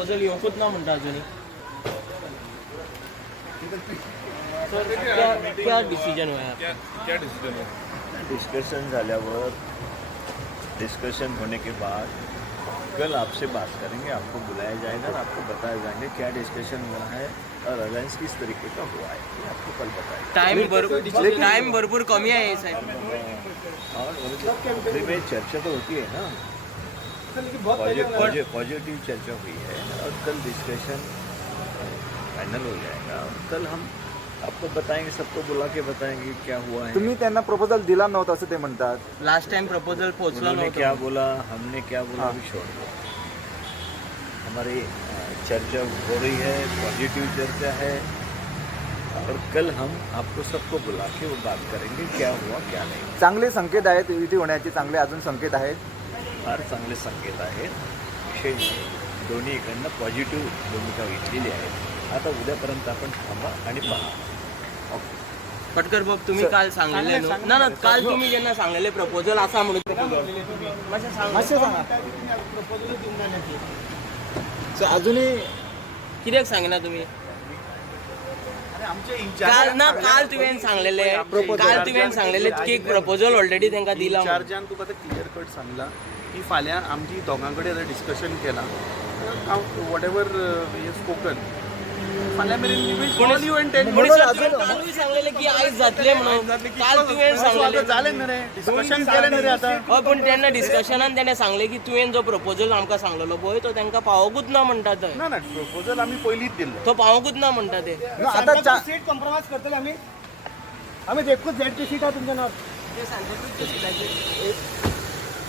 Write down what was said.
Proposal येऊकूच ना म्हणटा अजूनही. क्या डिसीजन हुआ? क्या डिसीजन है? डिस्कशन झाल्यावर डिस्कशन होने के बाद कल आपसे बात करेंगे, आपको बुलाया जाएगा और आपको बताया जाएंगे क्या डिस्कशन हुआ है और अलायंस किस तरीके का हुआ है, ये आपको कल बताएंगे. टाइम भरपूर कमी आहे साहेब. और में चर्चा तो होती है ना, पॉजिटिव चर्चा हुई है और कल डिस्कशन फाइनल हो जाएगा. और कल हम आपको बताएंगे, सबको बुला के बताएंगे क्या हुआ है. तुम्ही त्यांना प्रपोजल दिला नव्हता असं ते म्हणतात. लास्ट टाइम प्रपोजल पोहोचला उन्होंने नव्हता. क्या बोला, हमने क्या बोला, अभी छोड़ दो. हमारी चर्चा हो रही है, पॉजिटिव चर्चा है और कल हम आपको सबको बुला के वो बात करेंगे क्या हुआ क्या नाही. चांगले संकेत आहेत युती होण्याचे, चांगले अजून संकेत आहेत. फार चांगले संकेत आहेत. विषय नाही, दोन्ही इकडनं पॉझिटिव्ह भूमिका घेतलेली आहे. आता उद्यापर्यंत आपण थांबा आणि पहा. पटकर बाब तुम्ही काल सांगलेले ना ना काल तुम्ही ज्यांना सांगलेले प्रपोजल असा म्हणून अजूनही कित्याक सांगना तुम्ही? काल तुवें सांगलेले की प्रपोजल ऑलरेडी तांकां दिला. चार्जान तुका आतां क्लियर कट सांगला की फाल्यां आमची दोगां कडेन आतां डिस्कशन केलां. वॉट एवर हे स्पोकन फाल्यां मेरेन कालूय सांगलेले की आयज जातले म्हणून. काल तुवें सांगलेले जालें न्ही रे, डिस्कशन केलें न्ही रे आतां. हय पण तेन्ना डिस्कशनान तेणें सांगलें की तुवें जो प्रपोजल आमकां सांगलेलो पळय तो तांकां पावोकूच ना म्हणटा थंय. ना ना प्रपोजल आमी पयलींच दिल्लो. तो पावोकूच ना म्हणटा ते. आता सीट कॉम्प्रोमाइज करतले आम्ही देखूच झेड पी सीट आहे तुमच्या नावावर.